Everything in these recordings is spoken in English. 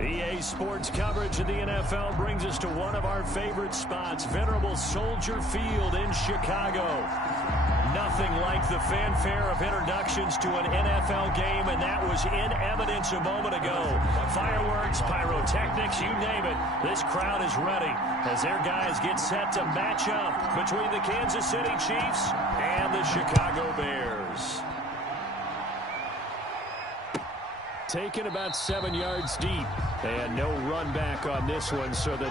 EA Sports coverage of the NFL brings us to one of our favorite spots, venerable Soldier Field in Chicago. Nothing like the fanfare of introductions to an NFL game, and that was in evidence a moment ago. Fireworks, pyrotechnics, you name it. This crowd is ready as their guys get set to match up between the Kansas City Chiefs and the Chicago Bears. Taken about 7 yards deep, and no run back on this one, so the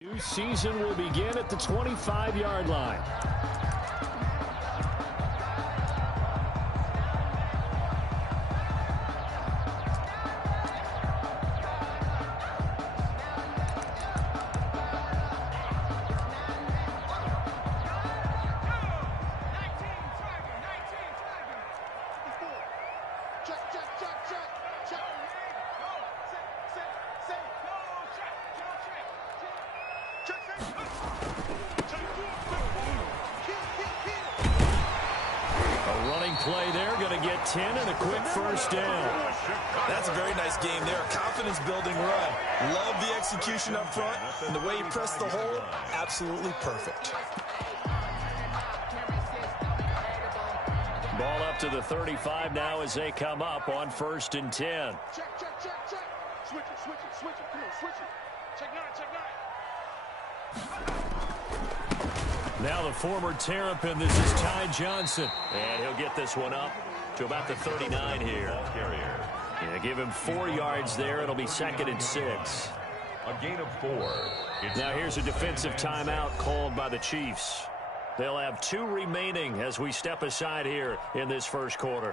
new season will begin at the 25-yard line. Play there, going to get 10 and a quick first down. That's a very nice game there. Confidence-building run. Love the execution up front, and the way he pressed the hole, absolutely perfect. Ball up to the 35 now as they come up on 1st and 10. Check. Switch it. Come on, switch it. Check 9. Now the former Terrapin, this is Ty Johnson. And he'll get this one up to about the 39 here. Yeah, give him 4 yards there. It'll be 2nd and 6. A gain of 4. Now here's a defensive timeout called by the Chiefs. They'll have 2 remaining as we step aside here in this first quarter.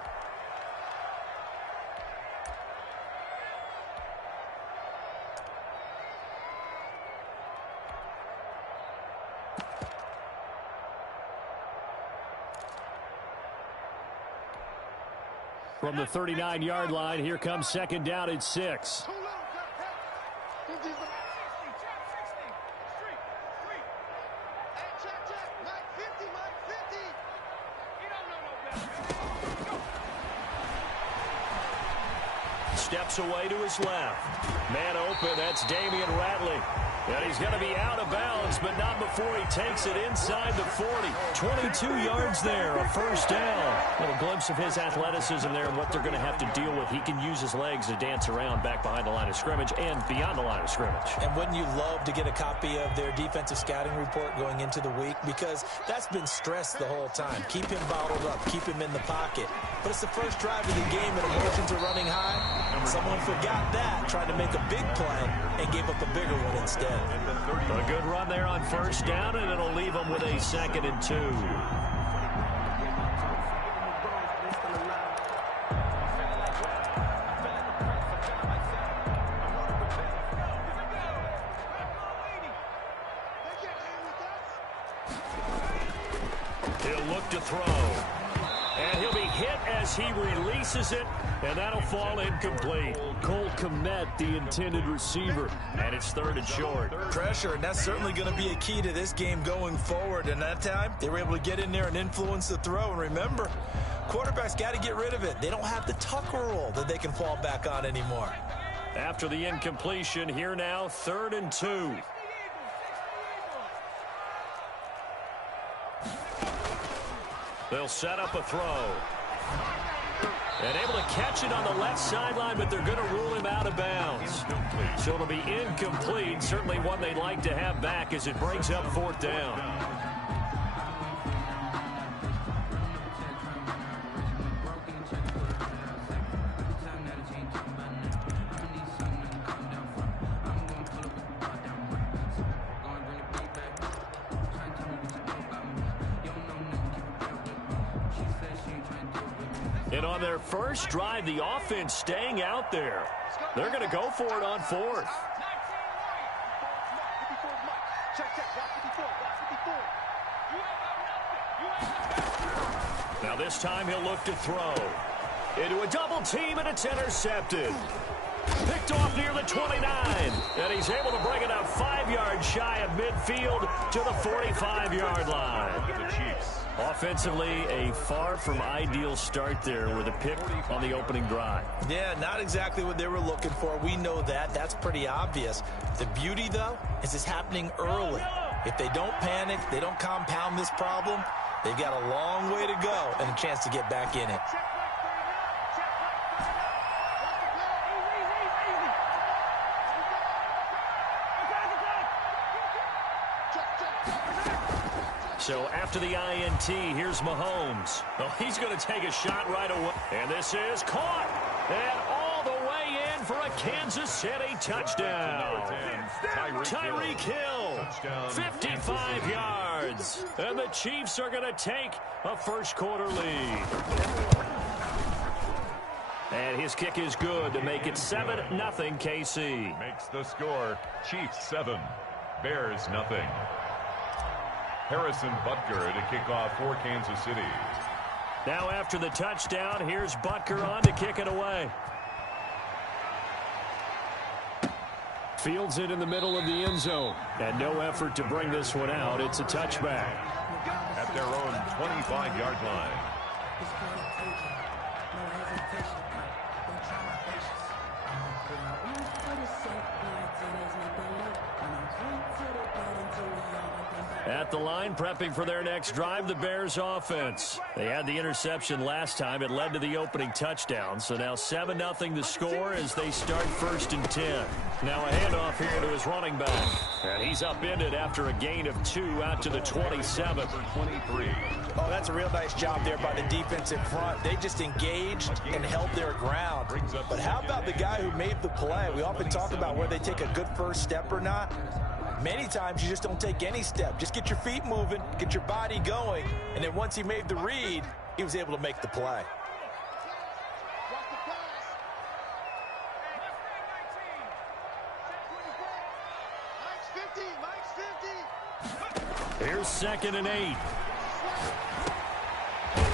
From the 39-yard line, here comes 2nd down at 6. Steps away to his left. Man open, that's Damian Ratley. And he's going to be out of bounds, but not before he takes it inside the 40. 22 yards there, a first down. A little glimpse of his athleticism there and what they're going to have to deal with. He can use his legs to dance around back behind the line of scrimmage and beyond the line of scrimmage. And wouldn't you love to get a copy of their defensive scouting report going into the week? Because that's been stressed the whole time. Keep him bottled up. Keep him in the pocket. But it's the first drive of the game and emotions are running high. Someone forgot that, tried to make a big play, and gave up a bigger one instead. A good run there on first down, and it'll leave them with a 2nd and 2. He'll look to throw. And he'll be hit as he releases it, and that'll fall incomplete. Cole Kmet, the intended receiver, and it's 3rd and short. Pressure, and that's certainly going to be a key to this game going forward. And that time, they were able to get in there and influence the throw. And remember, quarterbacks got to get rid of it. They don't have the tucker rule that they can fall back on anymore. After the incompletion, here now, 3rd and 2. They'll set up a throw. And able to catch it on the left sideline, but they're going to rule him out of bounds. So it'll be incomplete. Certainly one they'd like to have back as it brings up 4th down. She said she ain't trying to And on their first drive, the offense staying out there. They're going to go for it on fourth. Now this time he'll look to throw. Into a double team, and it's intercepted. Picked off near the 29. And he's able to bring it up 5 yards shy of midfield to the 45-yard line. The Chiefs. Offensively, a far from ideal start there with a pick on the opening drive. Yeah, not exactly what they were looking for. We know that. That's pretty obvious. The beauty, though, is it's happening early. If they don't panic, they don't compound this problem, they've got a long way to go and a chance to get back in it. So after the INT, here's Mahomes. Oh, he's going to take a shot right away. And this is caught. And all the way in for a Kansas City touchdown. Tyreek Hill, 55 yards. And the Chiefs are going to take a first-quarter lead. And his kick is good to make it 7-0 KC. Makes the score. Chiefs 7, Bears nothing. Harrison Butker to kick off for Kansas City. Now after the touchdown, here's Butker on to kick it away. Fields it in the middle of the end zone. And no effort to bring this one out. It's a touchback. At their own 25-yard line. At the line, prepping for their next drive, the Bears offense. They had the interception last time. It led to the opening touchdown. So now 7-0 the score as they start 1st and 10. Now a handoff here to his running back. And he's upended after a gain of 2 out to the 27. 23. Oh, that's a real nice job there by the defense in front. They just engaged and held their ground. But how about the guy who made the play? We often talk about where they take a good first step or not. Many times you just don't take any step. Just get your feet moving, get your body going, and then once he made the read, he was able to make the play. Here's 2nd and 8.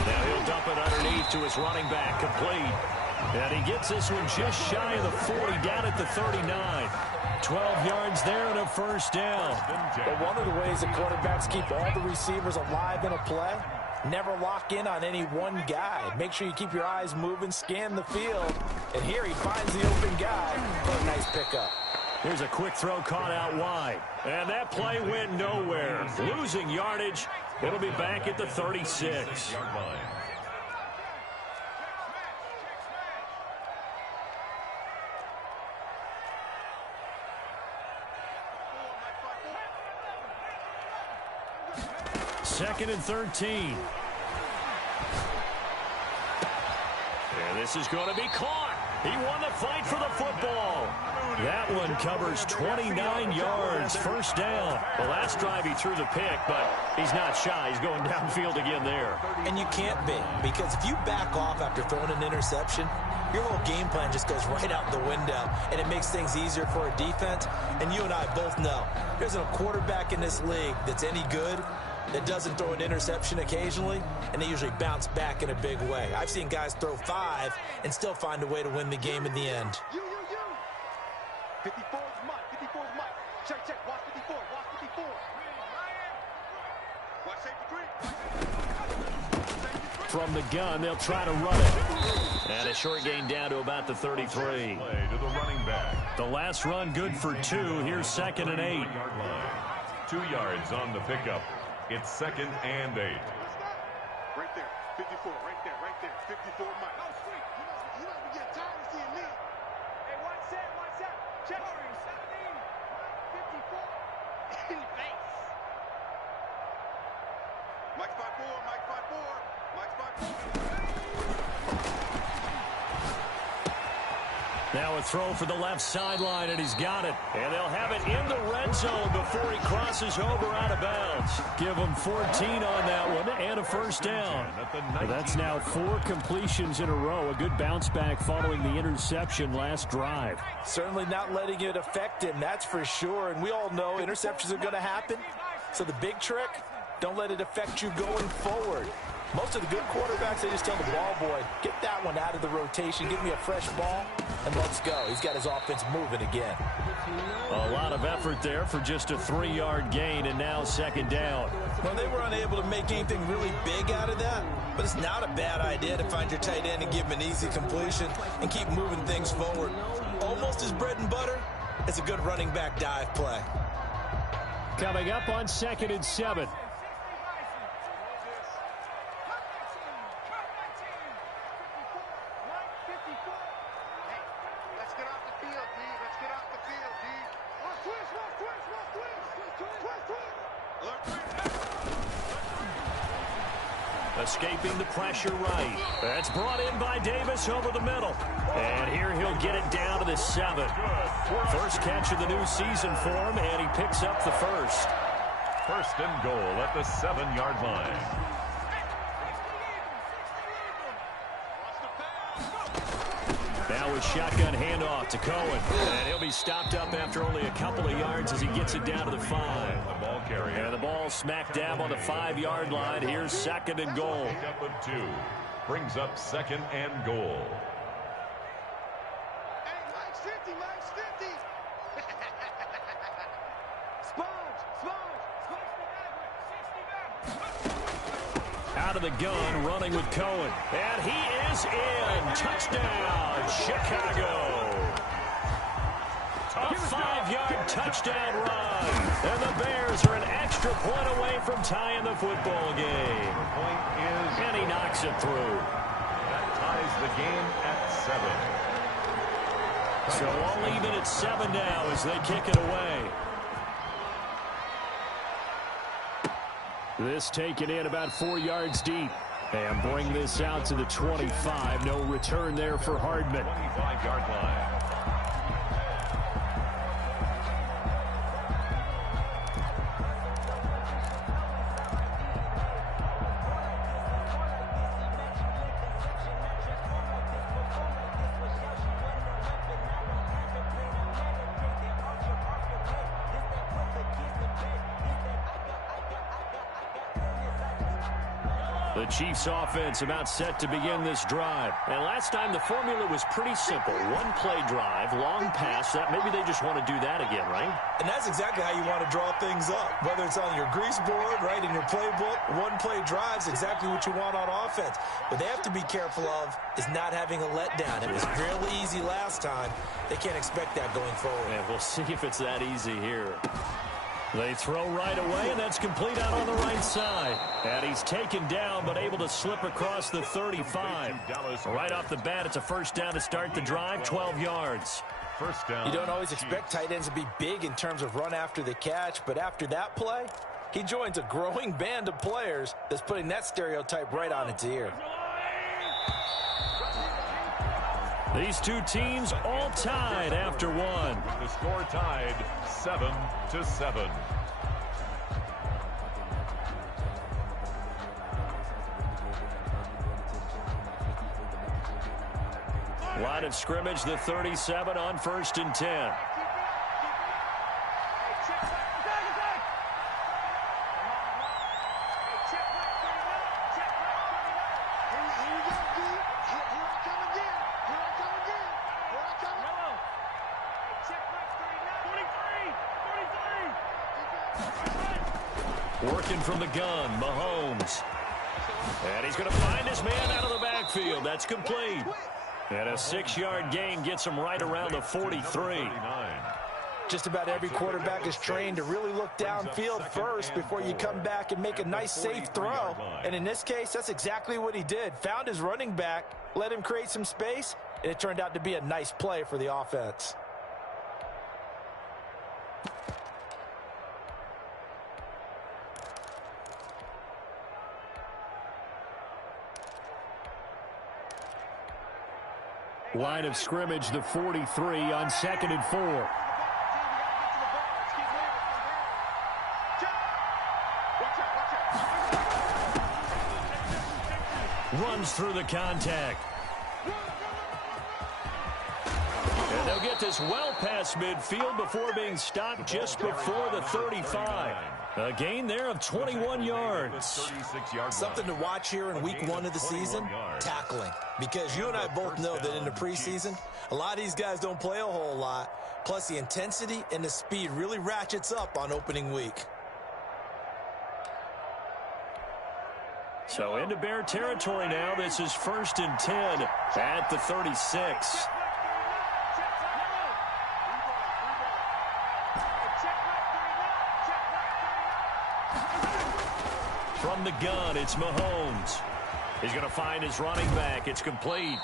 Now he'll dump it underneath to his running back, complete. And he gets this one just shy of the 40, down at the 39. 12 yards there and a first down. But one of the ways that quarterbacks keep all the receivers alive in a play, never lock in on any one guy. Make sure you keep your eyes moving, scan the field. And here he finds the open guy for a nice pickup. Here's a quick throw caught out wide. And that play went nowhere. Losing yardage. It'll be back at the 36. Second and 13. And this is going to be caught. He won the fight for the football. That one covers 29 yards. First down. The last drive he threw the pick, but he's not shy. He's going downfield again there. And you can't be, because if you back off after throwing an interception, your whole game plan just goes right out the window, and it makes things easier for a defense. And you and I both know there's a quarterback in this league that's any good that doesn't throw an interception occasionally, and they usually bounce back in a big way. I've seen guys throw 5 and still find a way to win the game in the end. 54 is Mike. 54 is Mike. Check. Watch 54. Watch 54. Watch safety 3. From the gun, they'll try to run it. And a short gain down to about the 33. Play to the running back. The last run good for 2. Here's 2nd and 8. 2 yards on the pickup. It's 2nd and 8. Right there. 54. Right there. 54 Mike. Oh, sweet. You know we get tired of seeing me. Hey, watch that. Check. 17. 54. Face. Mike 5-4. Mike 5-4. Mike 5-4. Now a throw for the left sideline, and he's got it. And they'll have it in the red zone before he crosses over out of bounds. Give him 14 on that one and a first down. Well, that's now 4 completions in a row. A good bounce back following the interception last drive. Certainly not letting it affect him, that's for sure. And we all know interceptions are going to happen. So the big trick, don't let it affect you going forward. Most of the good quarterbacks, they just tell the ball boy, get that one out of the rotation, give me a fresh ball, and let's go. He's got his offense moving again. A lot of effort there for just a 3-yard gain, and now second down. Well, they were unable to make anything really big out of that, but it's not a bad idea to find your tight end and give him an easy completion and keep moving things forward. Almost his bread and butter, it's a good running back dive play. Coming up on 2nd and 7. Escaping the pressure right. That's brought in by Davis over the middle. And here he'll get it down to the 7. First catch of the new season for him, and he picks up the first. First and goal at the 7-yard line. Now a shotgun handoff to Cohen. And he'll be stopped up after only a couple of yards as he gets it down to the 5. The ball carrier. And the ball smack dab on the 5-yard line. Here's 2nd and goal. Pickup of 2. Brings up 2nd and goal. Hey, Mike's 50, Mike's 50. Out of the gun, running with Cohen. And he is in. Touchdown, Chicago. A 5-yard touchdown run. And the Bears are an extra point away from tying the football game. And he knocks it through. That ties the game at 7. So all even at 7 now as they kick it away. This taken in about 4 yards deep. And bring this out to the 25. No return there for Hardman. 25-yard line. The Chiefs offense about set to begin this drive. And last time the formula was pretty simple. One play drive, long pass. That maybe they just want to do that again, right? And that's exactly how you want to draw things up. Whether it's on your grease board, right, in your playbook, one play drive is exactly what you want on offense. What they have to be careful of is not having a letdown. It was really easy last time. They can't expect that going forward. And we'll see if it's that easy here. They throw right away, and that's complete out on the right side. And he's taken down, but able to slip across the 35. Right off the bat, it's a first down to start the drive, 12 yards. First down. You don't always expect tight ends to be big in terms of run after the catch, but after that play, he joins a growing band of players that's putting that stereotype right on its ear. These two teams all tied after one. The score tied 7-7. Line of scrimmage, the 37 on 1st and 10. Working from the gun, Mahomes. And he's going to find his man out of the backfield. That's complete. And a 6-yard gain gets him right around the 43. Just about every quarterback is trained to really look downfield first before you come back and make a nice, safe throw. And in this case, that's exactly what he did. Found his running back, let him create some space, and it turned out to be a nice play for the offense. Line of scrimmage, the 43 on 2nd and 4. Runs through the contact. And they'll get this well past midfield before being stopped just before the 35. A gain there of 21 yards. Something to watch here in week 1 of the season, tackling. Because you and I both know that in the preseason, a lot of these guys don't play a whole lot. Plus the intensity and the speed really ratchets up on opening week. So into Bear territory now. This is 1st and 10 at the 36. From the gun, it's Mahomes. He's going to find his running back. It's complete.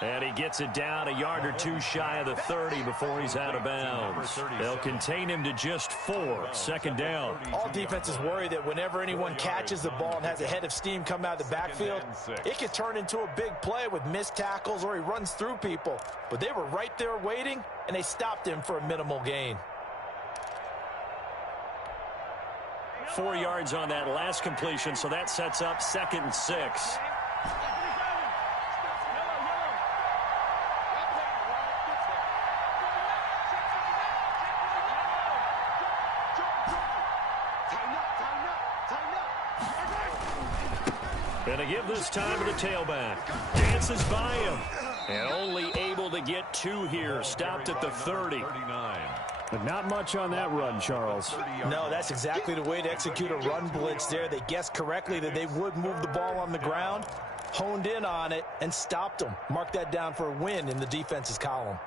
And he gets it down a yard or two shy of the 30 before he's out of bounds. They'll contain him to just 4. 2nd down. All defenses worry that whenever anyone catches the ball and has a head of steam come out of the backfield, it can turn into a big play with missed tackles or he runs through people. But they were right there waiting, and they stopped him for a minimal gain. 4 yards on that last completion, so that sets up 2nd and 6. And to give this time to the tailback. Dances by him. And only able to get 2 here. Stopped at the 30. But not much on that run, Charles. No, that's exactly the way to execute a run blitz there. They guessed correctly that they would move the ball on the ground, honed in on it, and stopped them. Mark that down for a win in the defense's column.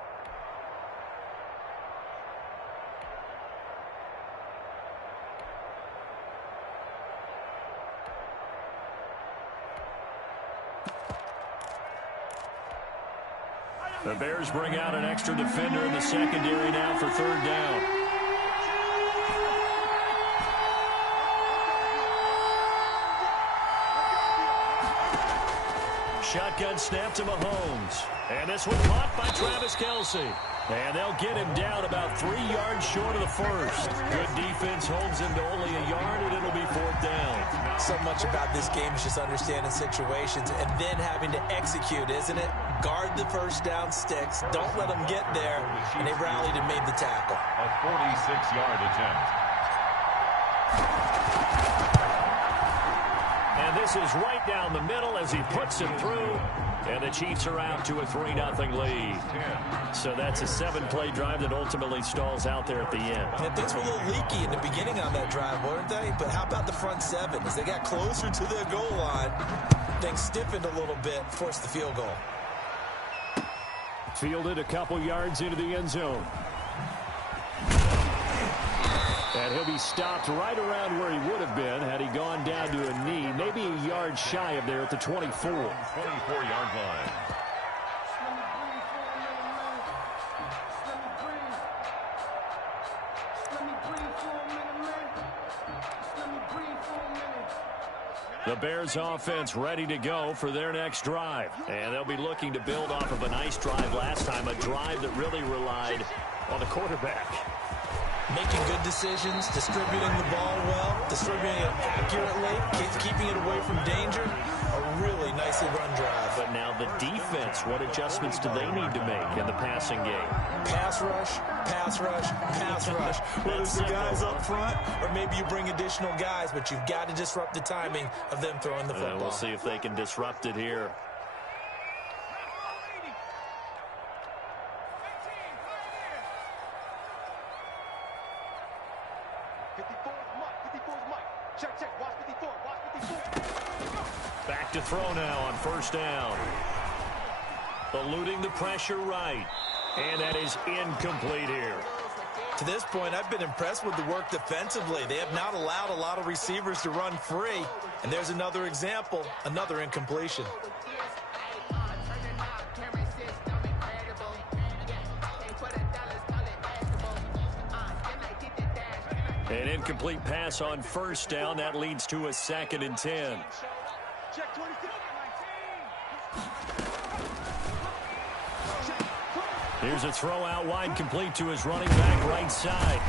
The Bears bring out an extra defender in the secondary now for 3rd down. Shotgun snap to Mahomes. And this one caught by Travis Kelce. And they'll get him down about 3 yards short of the first. Good defense holds him to only a yard, and it'll be 4th down. So much about this game is just understanding situations and then having to execute, isn't it? Guard the first down sticks. Don't let them get there. And they rallied and made the tackle. A 46-yard attempt. And this is right down the middle as he puts it through. And the Chiefs are out to a 3-0 lead. So that's a 7-play drive that ultimately stalls out there at the end. And things were a little leaky in the beginning on that drive, weren't they? But how about the front 7? As they got closer to their goal line, things stiffened a little bit, forced the field goal. Fielded a couple yards into the end zone. And he'll be stopped right around where he would have been had he gone down to a knee, maybe a yard shy of there at the 24. 24-yard line. The Bears offense ready to go for their next drive. And they'll be looking to build off of a nice drive last time, a drive that really relied on the quarterback. Making good decisions, distributing the ball well, distributing it accurately, keeping it away from danger. A really nicely run drive. But now the defense, what adjustments do they need to make in the passing game? Pass rush, pass rush, pass rush. Whether it's the guys up front or maybe you bring additional guys, but you've got to disrupt the timing of them throwing the football. We'll see if they can disrupt it here. Back to throw now on 1st down. Eluding the pressure right. And that is incomplete here. To this point, I've been impressed with the work defensively. They have not allowed a lot of receivers to run free. And there's another example, another incompletion. An incomplete pass on 1st down. That leads to a 2nd and 10. Here's a throw out wide, complete to his running back right side.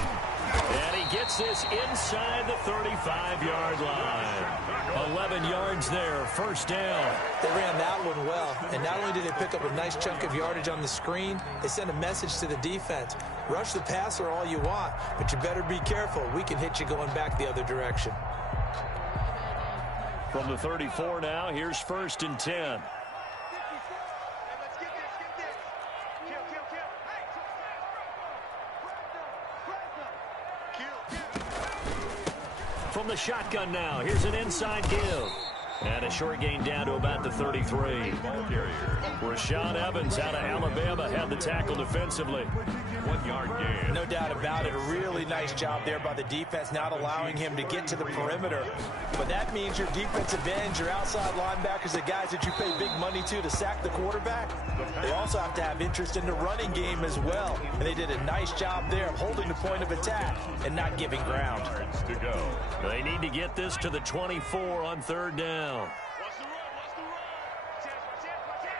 And he gets this inside the 35-yard line. 11 yards there, first down. They ran that one well, and not only did they pick up a nice chunk of yardage on the screen, they sent a message to the defense. Rush the passer all you want, but you better be careful. We can hit you going back the other direction. From the 34 now, here's first and 10. From the shotgun now, here's an inside give. And a short gain down to about the 33. Ball carrier. Rashaan Evans out of Alabama had the tackle defensively. 1 yard gain. No doubt about it. A really nice job there by the defense, not allowing him to get to the perimeter. But that means your defensive ends, your outside linebackers, the guys that you pay big money to sack the quarterback, they also have to have interest in the running game as well. And they did a nice job there of holding the point of attack and not giving ground. To go. They need to get this to the 24 on third down. Watch the run, watch the run. Watch it.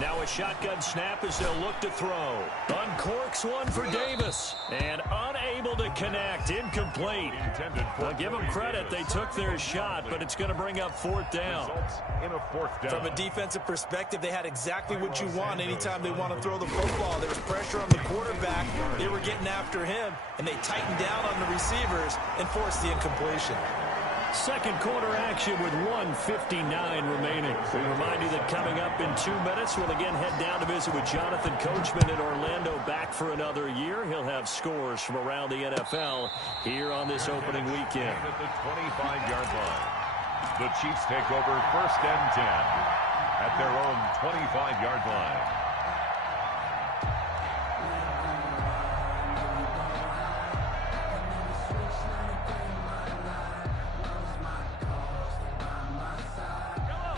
Now a shotgun snap as they'll look to throw. Uncorks one for Davis. And unable to connect. Incomplete. I'll give them credit. They took their shot, but it's going to bring up fourth down. In a fourth down. From a defensive perspective, they had exactly what you want anytime they want to throw the football. There was pressure on the quarterback. They were getting after him, and they tightened down on the receivers and forced the incompletion. Second quarter action with 1:59 remaining. We remind you that coming up in 2 minutes, we'll again head down to visit with Jonathan Coachman in Orlando, back for another year. He'll have scores from around the NFL here on this opening weekend. At the 25-yard line. The Chiefs take over first and 10 at their own 25-yard line.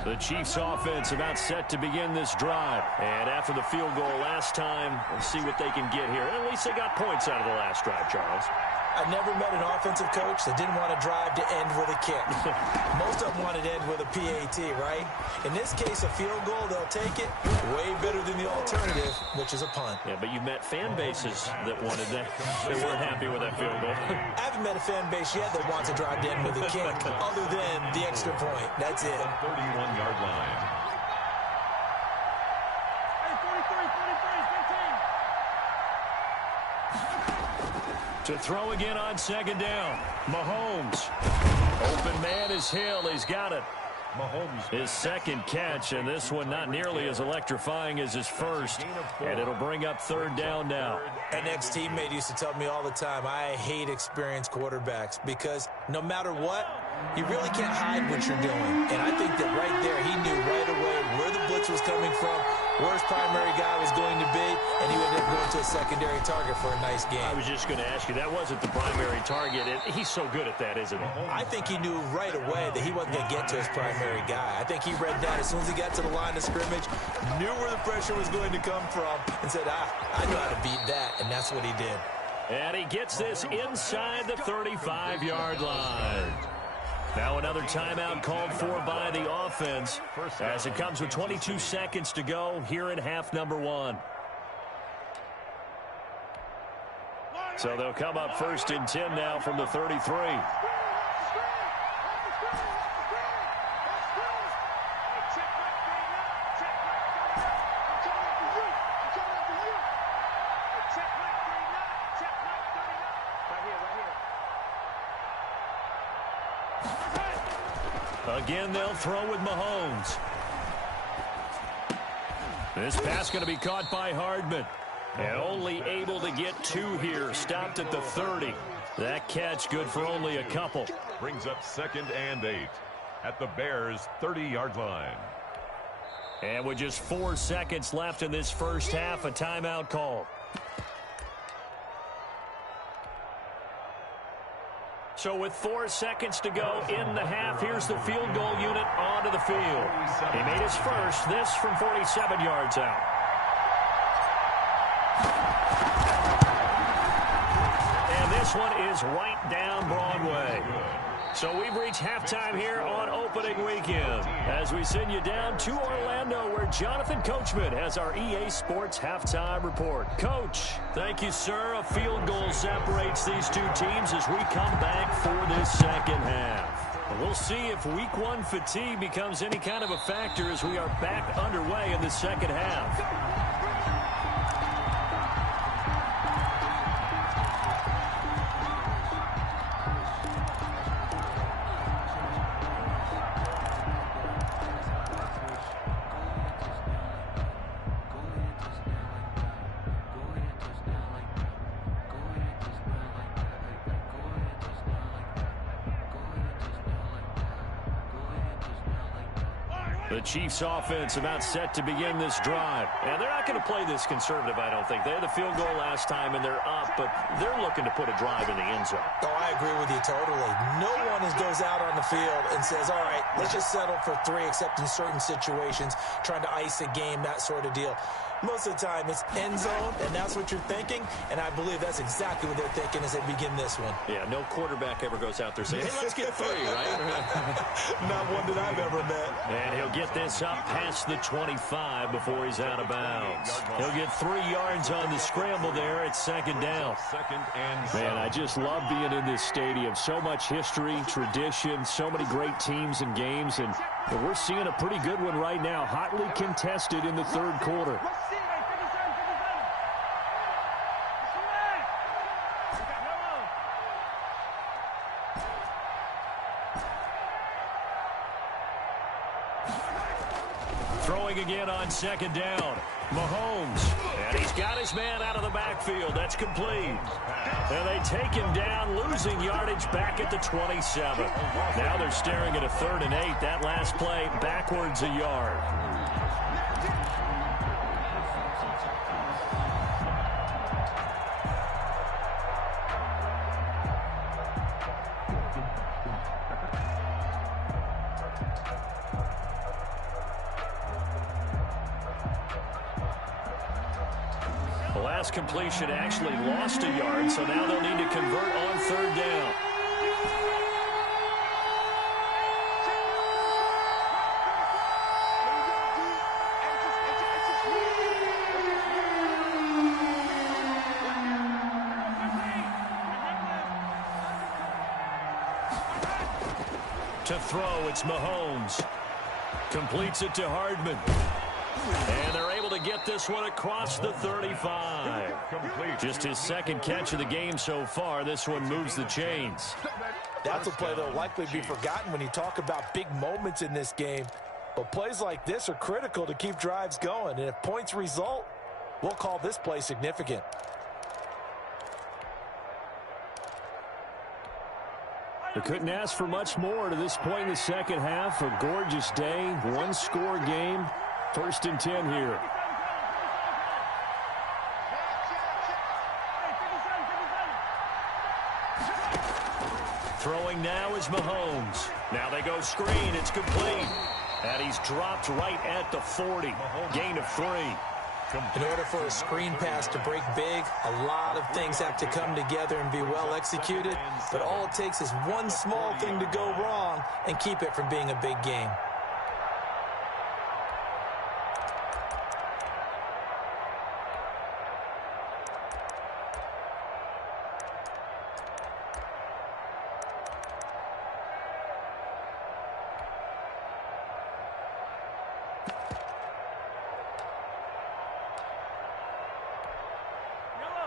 The Chiefs offense about set to begin this drive. And after the field goal last time, we'll see what they can get here. At least they got points out of the last drive, Charles. I never met an offensive coach that didn't want to drive to end with a kick. Most of them wanted to end with a PAT, right? In this case, a field goal, they'll take it. Way better than the alternative, which is a punt. Yeah, but you met fan bases that wanted that. They weren't happy with that field goal. I haven't met a fan base yet that wants to drive to end with a kick, other than the extra point. That's it. 31-yard line. To throw again on second down. Mahomes. Open man is Hill. He's got it. Mahomes. His second catch, and this one not nearly as electrifying as his first. And it'll bring up third down now. An ex-teammate used to tell me all the time, I hate experienced quarterbacks because no matter what, you really can't hide what you're doing. And I think that right there, he knew right away where the blitz was coming from, where his primary guy was going to be, and he ended up going to a secondary target for a nice game. I was just going to ask you, that wasn't the primary target. He's so good at that, isn't he? I think he knew right away that he wasn't going to get to his primary guy. I think he read that as soon as he got to the line of scrimmage, knew where the pressure was going to come from, and said, I know how to beat that, and that's what he did. And he gets this inside the 35-yard line. Now another timeout called for by the offense as it comes with 22 seconds to go here in half number 1. So they'll come up first and 10 now from the 33. Again, they'll throw with Mahomes. This pass going to be caught by Hardman. And only able to get 2 here. Stopped at the 30. That catch good for only a couple. Brings up second and 8 at the Bears' 30-yard line. And with just 4 seconds left in this first half, a timeout call. So with 4 seconds to go in the half, here's the field goal unit onto the field. He made his first, this from 47 yards out. And this one is right down Broadway. So So we've reached halftime here on opening weekend as we send you down to Orlando where Jonathan Coachman has our EA Sports halftime report. Coach, thank you, sir. A field goal separates these two teams as we come back for this second half. We'll see if week one fatigue becomes any kind of a factor as we are back underway in the second half. The Chiefs offense about set to begin this drive. And they're not going to play this conservative, I don't think. They had the field goal last time, and they're up, but they're looking to put a drive in the end zone. Oh, I agree with you totally. No one goes out on the field and says, all right, let's just settle for 3, except in certain situations, trying to ice a game, that sort of deal. Most of the time, it's end zone, and that's what you're thinking, and I believe that's exactly what they're thinking as they begin this one. Yeah, no quarterback ever goes out there saying, hey, let's get 3, right? Not one that I've ever met. And he'll get this up past the 25 before he's out of bounds. He'll get 3 yards on the scramble there at second down. Man, I just love being in this stadium. So much history, tradition, so many great teams and games, and we're seeing a pretty good one right now, hotly contested in the third quarter. Throwing again on second down. Mahomes. And he's got his man out of the backfield. That's complete. And they take him down, losing yardage back at the 27. Now they're staring at a 3rd and 8. That last play backwards a yard. The last completion actually lost a yard, so now they'll need to convert on 3rd down. To throw, it's Mahomes. Completes it to Hardman. And they're able to get this one across the 35. Just his second catch of the game so far. This one moves the chains. That's a play that will likely be forgotten when you talk about big moments in this game. But plays like this are critical to keep drives going. And if points result, we'll call this play significant. They couldn't ask for much more to this point in the second half. A gorgeous day, one-score game. 1st and 10 here. Throwing now is Mahomes. Now they go screen. It's complete. And he's dropped right at the 40. Gain of 3. In order for a screen pass to break big, a lot of things have to come together and be well executed. But all it takes is one small thing to go wrong and keep it from being a big game.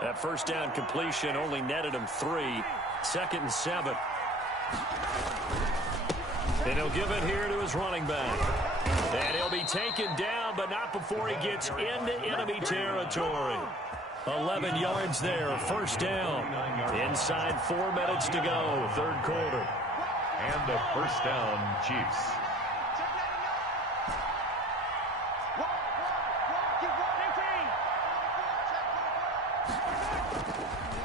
That first down completion only netted him 3. 2nd and 7. And he'll give it here to his running back. And he'll be taken down, but not before he gets into enemy territory. 11 yards there, 1st down. Inside 4 minutes to go, 3rd quarter. And a 1st down, Chiefs.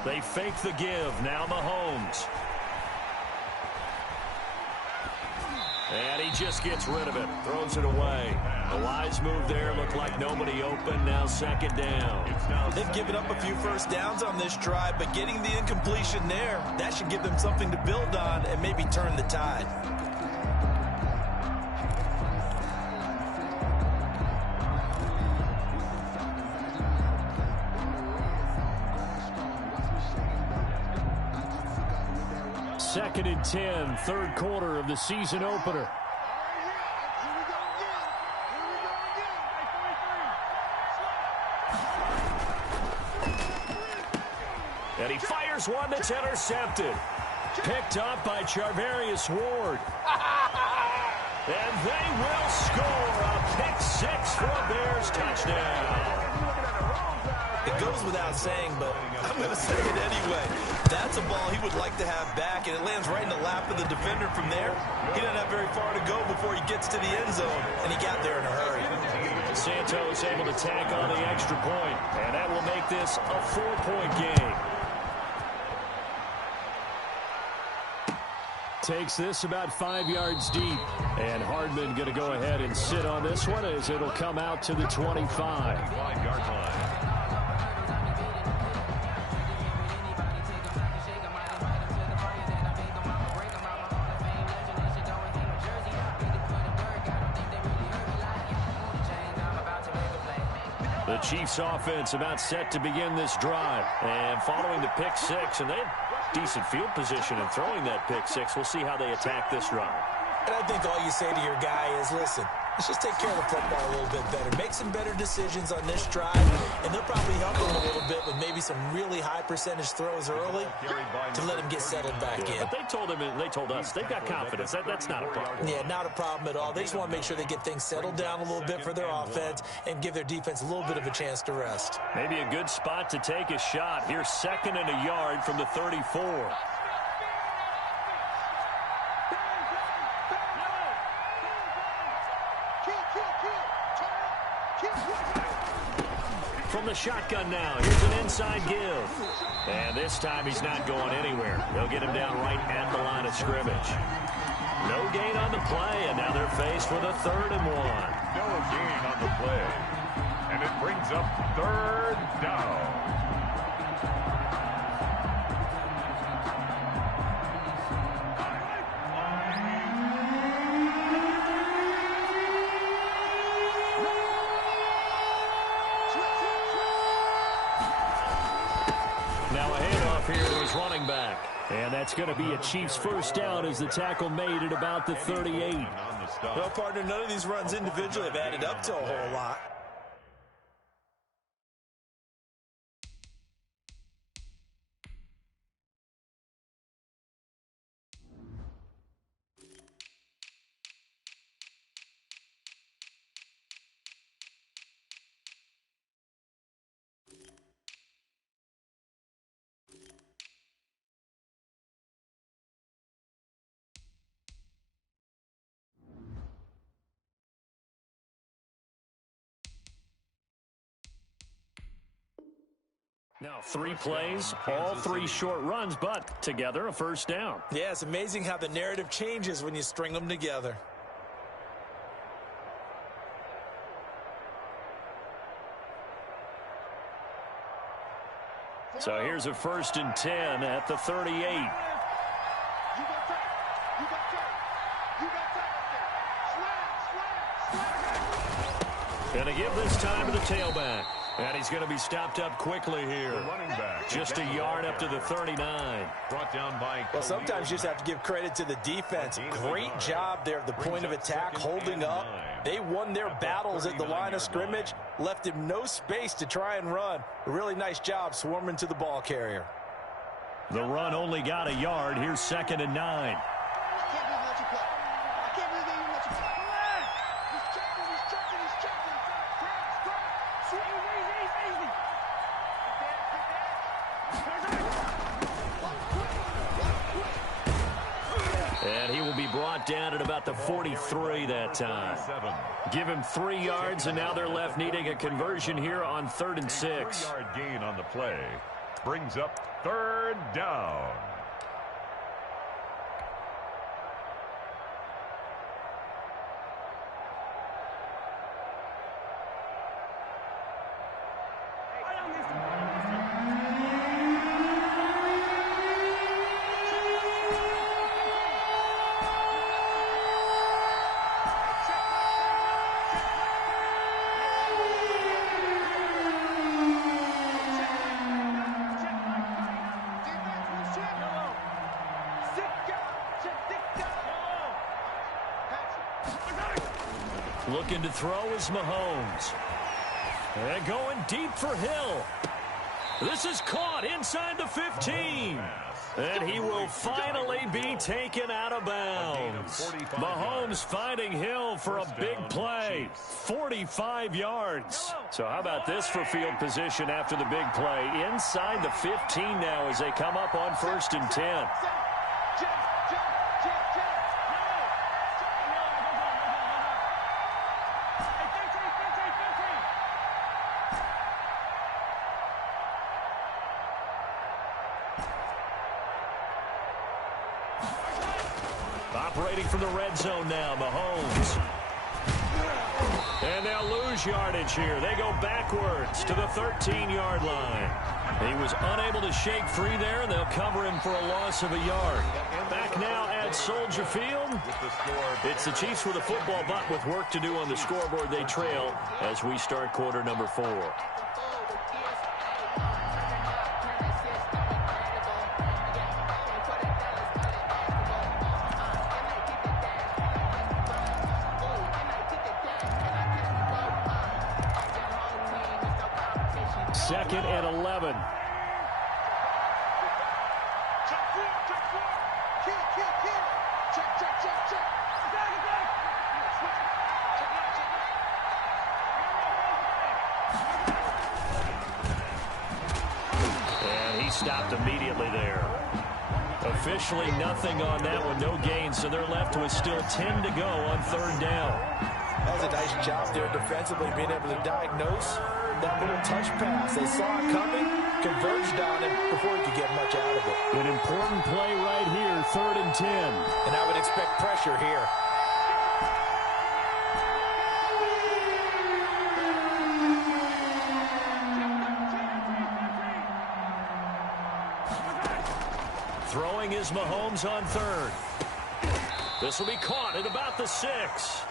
They fake the give. Now Mahomes. And he just gets rid of it, throws it away. A wise move there, looked like nobody open, now second down. They've given up a few first downs on this drive, but getting the incompletion there, that should give them something to build on and maybe turn the tide. Second and 10, third quarter of the season opener. And he fires one that's intercepted. Picked up by Charvarius Ward. And they will score a pick six for a Bears touchdown. It goes without saying, but I'm going to say it anyway. That's a ball he would like to have back, and it lands right in the lap of the defender from there. He doesn't have very far to go before he gets to the end zone, and he got there in a hurry. Santos able to tack on the extra point, and that will make this a 4-point game. Takes this about 5 yards deep, and Hardman going to go ahead and sit on this one as it'll come out to the 25. 5-yard line. The Chiefs offense about set to begin this drive. And following the pick six, and they had decent field position in throwing that pick six. We'll see how they attack this drive. And I think all you say to your guy is, listen, let's just take care of the football a little bit better. Make some better decisions on this drive, and they'll probably help him a little bit with maybe some really high percentage throws early to let him get settled back in. But they told him, and they told us, they've got confidence. That's not a problem. Yeah, not a problem at all. They just want to make sure they get things settled down a little bit for their offense and give their defense a little bit of a chance to rest. Maybe a good spot to take a shot. Here's second and a yard from the 34. From the shotgun now, here's an inside give. And this time he's not going anywhere. They'll get him down right at the line of scrimmage. No gain on the play, and now they're faced with a 3rd and 1. No gain on the play. And it brings up 3rd down. Running back. And that's going to be a Chiefs first down as the tackle made at about the 38. Well, partner, none of these runs individually have added up to a whole lot. Now 3 plays, all 3 short runs, but together a first down. Yeah, it's amazing how the narrative changes when you string them together. So here's a 1st and 10 at the 38. And a give this time to the tailback. And he's going to be stopped up quickly here. Running back. Just a yard up to the 39. Brought down by... Well, sometimes you just have to give credit to the defense. Great job there at the point of attack, holding up. They won their battles at the line of scrimmage, left him no space to try and run. A really nice job swarming to the ball carrier. The run only got a yard. Here's 2nd and 9. And he will be brought down at about the 43 that time. Give him 3 yards, and now they're left needing a conversion here on 3rd and 6. 3-yard gain on the play. Brings up 3rd down. Looking to throw is Mahomes. And going deep for Hill. This is caught inside the 15. And he will finally be taken out of bounds. Mahomes finding Hill for a big play. 45 yards. So how about this for field position after the big play? Inside the 15 now as they come up on 1st and 10. Operating from the red zone now, Mahomes. And they'll lose yardage here. They go backwards to the 13-yard line. He was unable to shake free there, and they'll cover him for a loss of a yard. Back now at Soldier Field. It's the Chiefs with a football, but with work to do on the scoreboard, they trail as we start quarter number 4. Second and 11. And he stopped immediately there. Officially nothing on that one, no gain, so they're left with still 10 to go on 3rd down. That was a nice job there defensively, being able to diagnose that little touch pass. They saw it coming, converged on him before he could get much out of it. An important play right here, 3rd and 10. And I would expect pressure here. Throwing is Mahomes on 3rd. This will be caught at about the 6.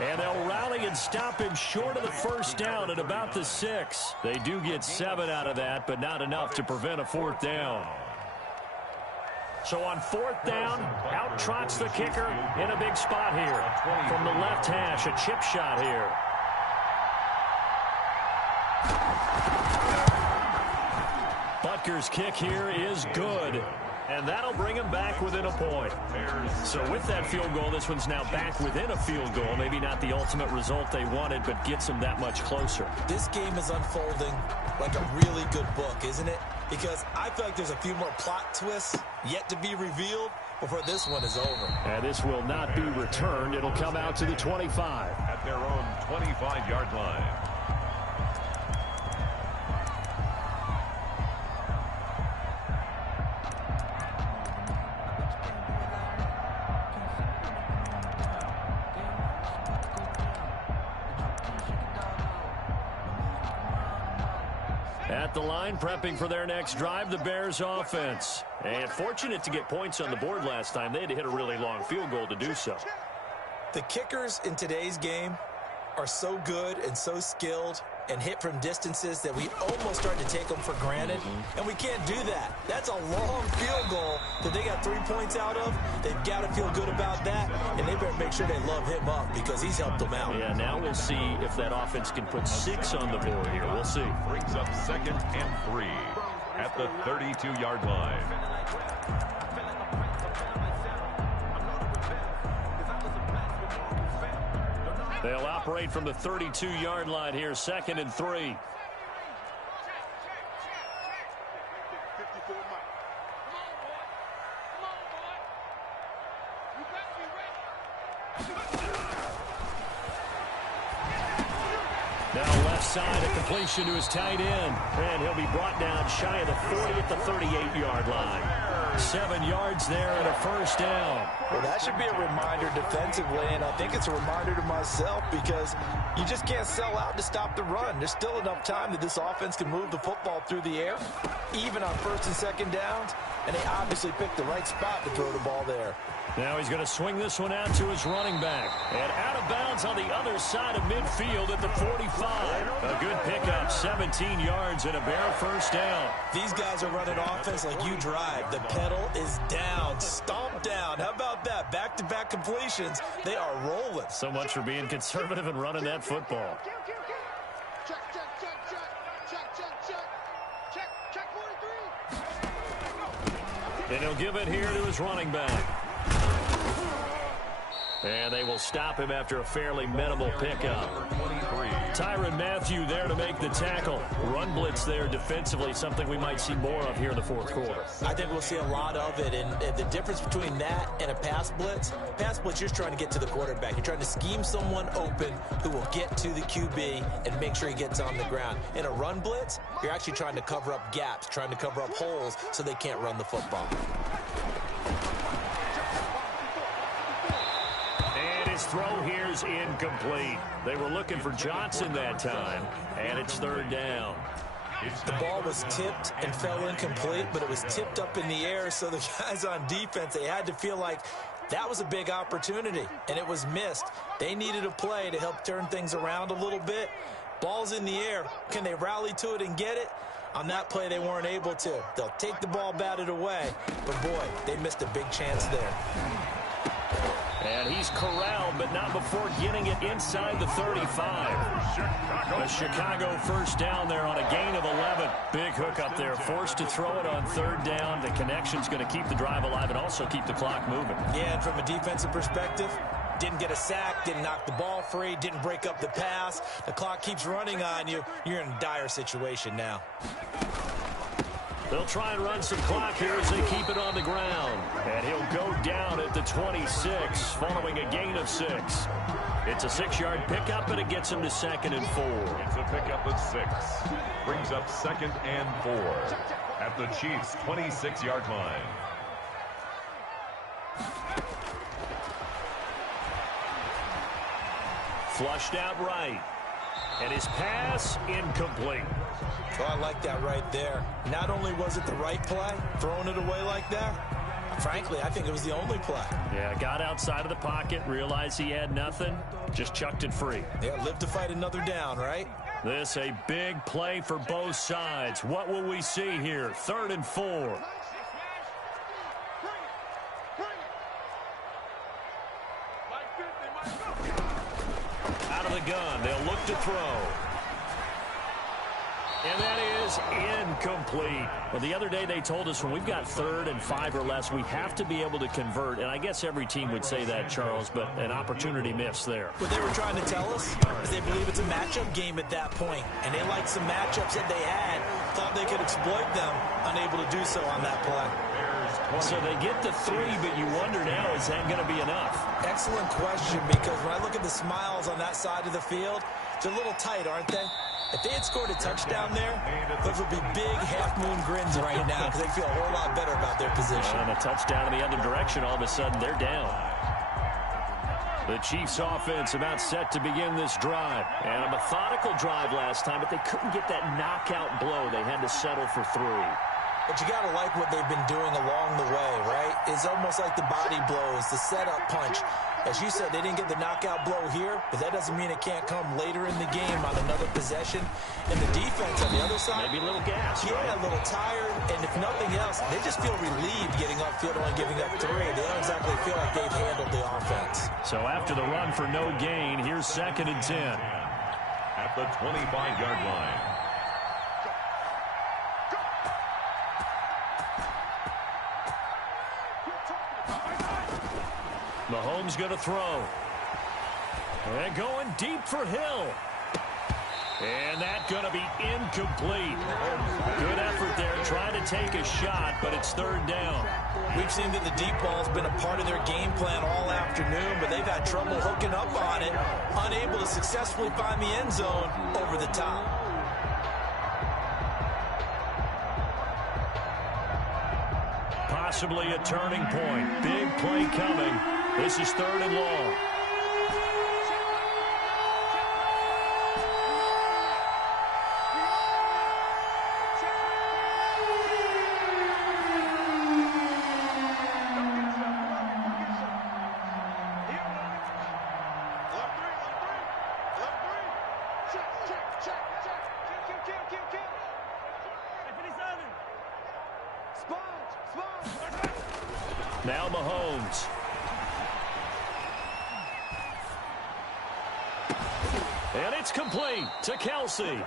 And they'll rally and stop him short of the 1st down at about the 6. They do get 7 out of that, but not enough to prevent a 4th down. So on 4th down, out trots the kicker in a big spot here. From the left hash, a chip shot here. Butker's kick here is good. And that'll bring him back within a point. So with that field goal, this one's now back within a field goal. Maybe not the ultimate result they wanted, but gets them that much closer. This game is unfolding like a really good book, isn't it? Because I feel like there's a few more plot twists yet to be revealed before this one is over. And this will not be returned. It'll come out to the 25. At their own 25-yard line. At the line, prepping for their next drive, the Bears offense. And fortunate to get points on the board last time. They had to hit a really long field goal to do so. The kickers in today's game are so good and so skilled and hit from distances that we almost start to take them for granted. And we can't do that. That's a long field goal that they got 3 points out of. They've got to feel good about that, and they better make sure they love him up because he's helped them out. Yeah, now we'll see if that offense can put 6 on the board here. We'll see. Brings up 2nd and 3 at the 32-yard line. They'll operate from the 32-yard line here, 2nd and 3. Now left side, a completion to his tight end. And he'll be brought down shy of the 40 at the 38-yard line. 7 yards there and a 1st down. Well, that should be a reminder defensively, and I think it's a reminder to myself because you just can't sell out to stop the run. There's still enough time that this offense can move the football through the air, even on 1st and 2nd downs. and they obviously picked the right spot to throw the ball there. Now he's going to swing this one out to his running back. And out of bounds on the other side of midfield at the 45. A good pickup, 17 yards and a Bear first down. These guys are running offense like you drive. The pedal is down, stomp down. How about that? Back-to-back completions. They are rolling. So much for being conservative and running that football. And he'll give it here to his running back. And they will stop him after a fairly minimal pickup. Tyrann Mathieu there to make the tackle. Run blitz there defensively, something we might see more of here in the fourth quarter. I think we'll see a lot of it. And the difference between that and a pass blitz, you're just trying to get to the quarterback. You're trying to scheme someone open who will get to the QB and make sure he gets on the ground. In a run blitz, you're actually trying to cover up gaps, trying to cover up holes so they can't run the football. His throw here is incomplete. They were looking for Johnson that time, and it's third down. The ball was tipped and fell incomplete, but it was tipped up in the air, so the guys on defense, they had to feel like that was a big opportunity, and it was missed. They needed a play to help turn things around a little bit. Ball's in the air. Can they rally to it and get it? On that play, they weren't able to. They'll take the ball batted away, but boy, they missed a big chance there. And he's corralled, but not before getting it inside the 35. A Chicago first down there on a gain of 11. Big hook up there, forced to throw it on third down. The connection's going to keep the drive alive and also keep the clock moving. Yeah, and from a defensive perspective, didn't get a sack, didn't knock the ball free, didn't break up the pass. The clock keeps running on you. You're in a dire situation now. They'll try and run some clock here as they keep it on the ground. And he'll go down at the 26 following a gain of 6. It's a 6-yard pickup, and it gets him to 2nd and 4. It's a pickup of 6. Brings up 2nd and 4 at the Chiefs' 26-yard line. Flushed out right. And his pass incomplete. Oh, I like that right there. Not only was it the right play, throwing it away like that, frankly, I think it was the only play. Yeah, got outside of the pocket, realized he had nothing, just chucked it free. Yeah, live to fight another down, right? This a big play for both sides. What will we see here? 3rd and 4. Out of the gun, they'll look to throw. And that is incomplete. Well, the other day they told us when we've got 3rd and 5 or less, we have to be able to convert. And I guess every team would say that, Charles, but an opportunity missed there. What they were trying to tell us is they believe it's a matchup game at that point. And they liked some matchups that they had, thought they could exploit them, unable to do so on that play. So they get to 3, but you wonder now, is that going to be enough? Excellent question, because when I look at the smiles on that side of the field, they're a little tight, aren't they? If they had scored a touchdown there, those would be big half-moon grins right now because they feel a whole lot better about their position. And a touchdown in the other direction, all of a sudden they're down. The Chiefs offense about set to begin this drive. And a methodical drive last time, but they couldn't get that knockout blow. They had to settle for 3. But you got to like what they've been doing along the way, right? It's almost like the body blows, the setup punch. As you said, they didn't get the knockout blow here, but that doesn't mean it can't come later in the game on another possession. And the defense on the other side, maybe a little gas. Yeah, right? A little tired. And if nothing else, they just feel relieved getting upfield and giving up 3. They don't exactly feel like they've handled the offense. So after the run for no gain, here's 2nd and 10. At the 25-yard line. Mahomes going to throw. And going deep for Hill. And that's going to be incomplete. Good effort there, trying to take a shot, but it's 3rd down. We've seen that the deep ball's been a part of their game plan all afternoon, but they've had trouble hooking up on it, unable to successfully find the end zone over the top. Possibly a turning point. Big play coming. This is 3rd and long. Now Mahomes. And it's complete to Kelsey.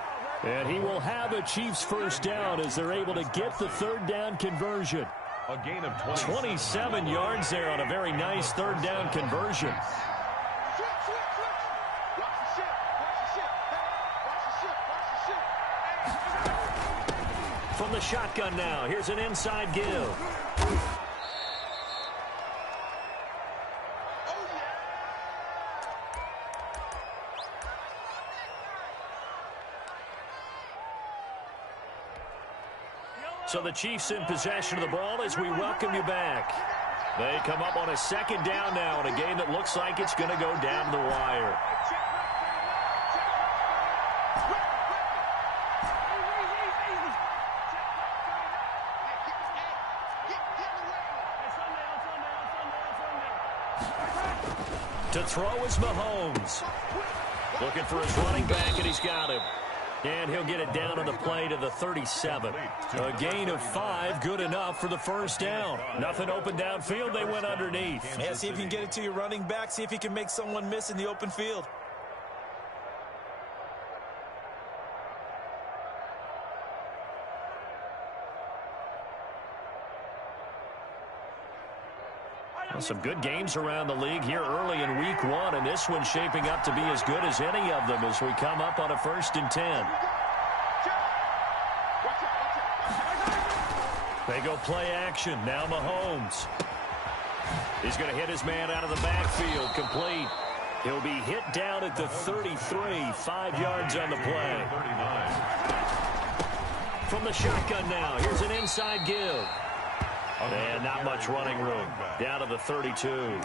And he will have a Chiefs first down as they're able to get the third down conversion. A gain of 27 yards there on a very nice third down conversion. From the shotgun now, here's an inside give. So the Chiefs in possession of the ball as we welcome you back. They come up on a second down now in a game that looks like it's going to go down the wire. To throw is Mahomes. Looking for his running back, and he's got him. And he'll get it down on the play to the 37. A gain of 5, good enough for the first down. Nothing open downfield, they went underneath. Yeah, see if you can get it to your running back. See if you can make someone miss in the open field. Well, some good games around the league here early in week 1, and this one's shaping up to be as good as any of them as we come up on a 1st and 10. They go play action. Now Mahomes. He's going to hit his man out of the backfield. Complete. He'll be hit down at the 33. 5 yards on the play. From the shotgun now. Here's an inside give. And not much running room. Down to the 32.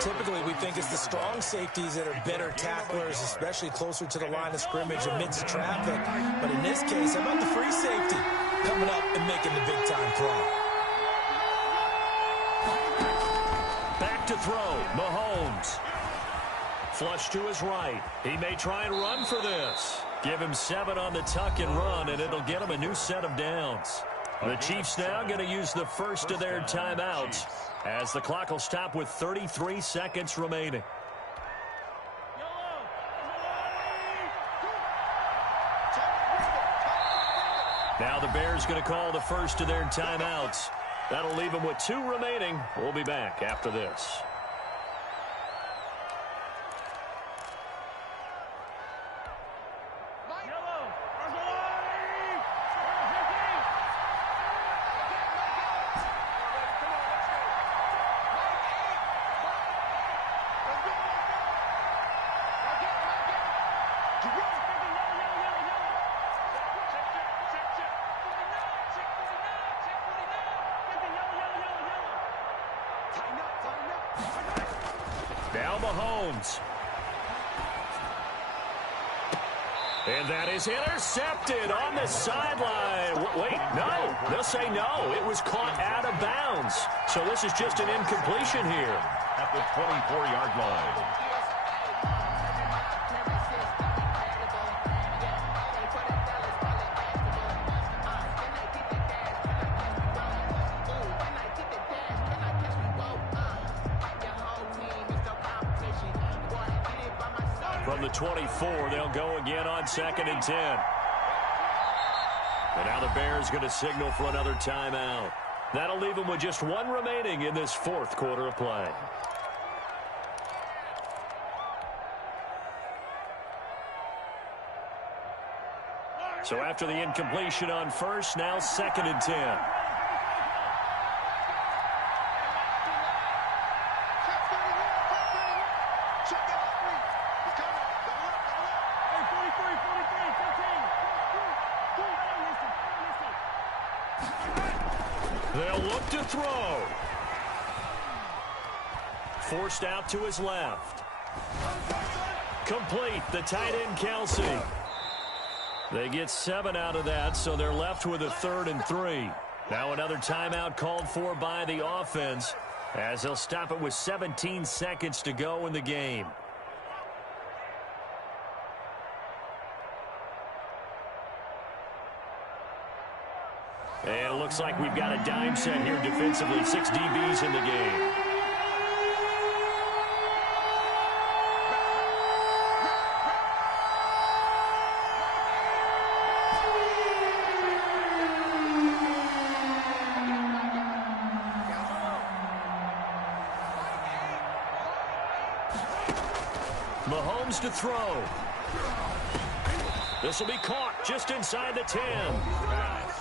Typically, we think it's the strong safeties that are better tacklers, especially closer to the line of scrimmage amidst traffic. But in this case, how about the free safety coming up and making the big-time play? Back to throw. Mahomes. Flush to his right. He may try and run for this. Give him 7 on the tuck and run, and it'll get him a new set of downs. The Chiefs now going to use the first of their timeouts as the clock will stop with 33 seconds remaining. Now the Bears going to call the first of their timeouts. That'll leave them with 2 remaining. We'll be back after this. Now Mahomes. And that is intercepted on the sideline. Wait, no. They'll say no. It was caught out of bounds. So this is just an incompletion here. At the 24-yard line. From the 24, they'll go again on 2nd and 10. And now the Bears going to signal for another timeout. That'll leave them with just 1 remaining in this 4th quarter of play. So after the incompletion on first, now 2nd and 10. They'll look to throw. Forced out to his left. Complete, the tight end Kelsey. They get 7 out of that, so they're left with a 3rd and 3. Now another timeout called for by the offense as they'll stop it with 17 seconds to go in the game. looks like we've got a dime set here defensively. 6 DBs in the game. Mahomes to throw. This will be caught just inside the 10.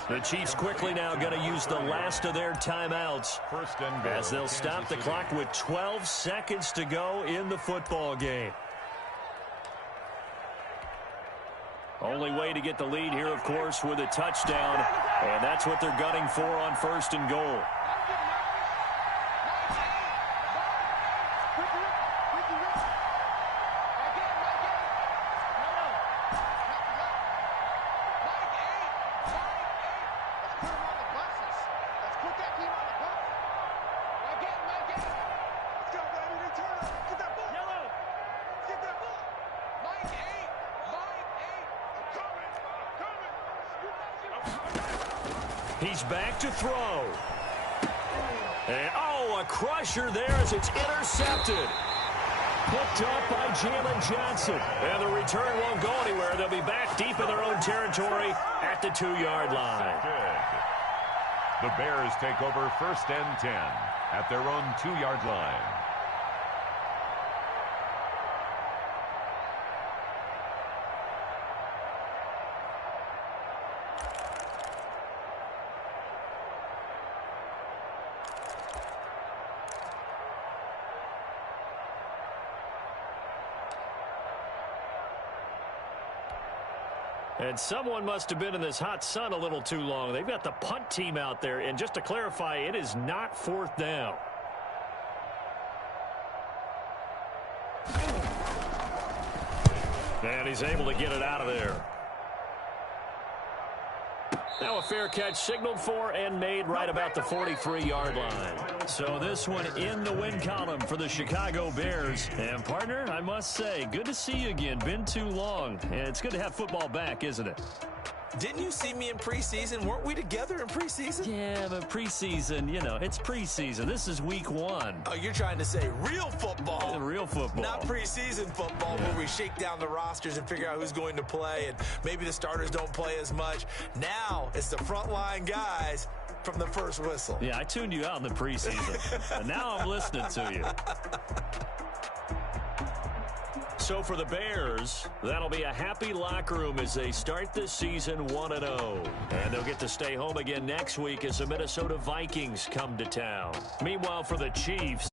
The Chiefs quickly now going to use the last of their timeouts as they'll stop the clock with 12 seconds to go in the football game. Only way to get the lead here, of course, with a touchdown, and that's what they're gunning for on 1st and goal. He's back to throw. And, a crusher there as it's intercepted. Picked up by Jalen Johnson. And the return won't go anywhere. They'll be back deep in their own territory at the 2-yard line. The Bears take over 1st and 10 at their own 2-yard line. And someone must have been in this hot sun a little too long. They've got the punt team out there. And just to clarify, it is not 4th down. And he's able to get it out of there. Now a fair catch signaled for and made right about the 43-yard line. So this one in the win column for the Chicago Bears. And, partner, I must say, good to see you again. Been too long. And it's good to have football back, isn't it? Didn't you see me in preseason? Weren't we together in preseason? Yeah, but preseason, it's preseason. This is week 1. Oh, you're trying to say real football. Real football. Not preseason football where we shake down the rosters and figure out who's going to play, and maybe the starters don't play as much. Now it's the frontline guys from the first whistle. Yeah, I tuned you out in the preseason. And now I'm listening to you. So for the Bears, that'll be a happy locker room as they start this season 1-0. And they'll get to stay home again next week as the Minnesota Vikings come to town. Meanwhile, for the Chiefs,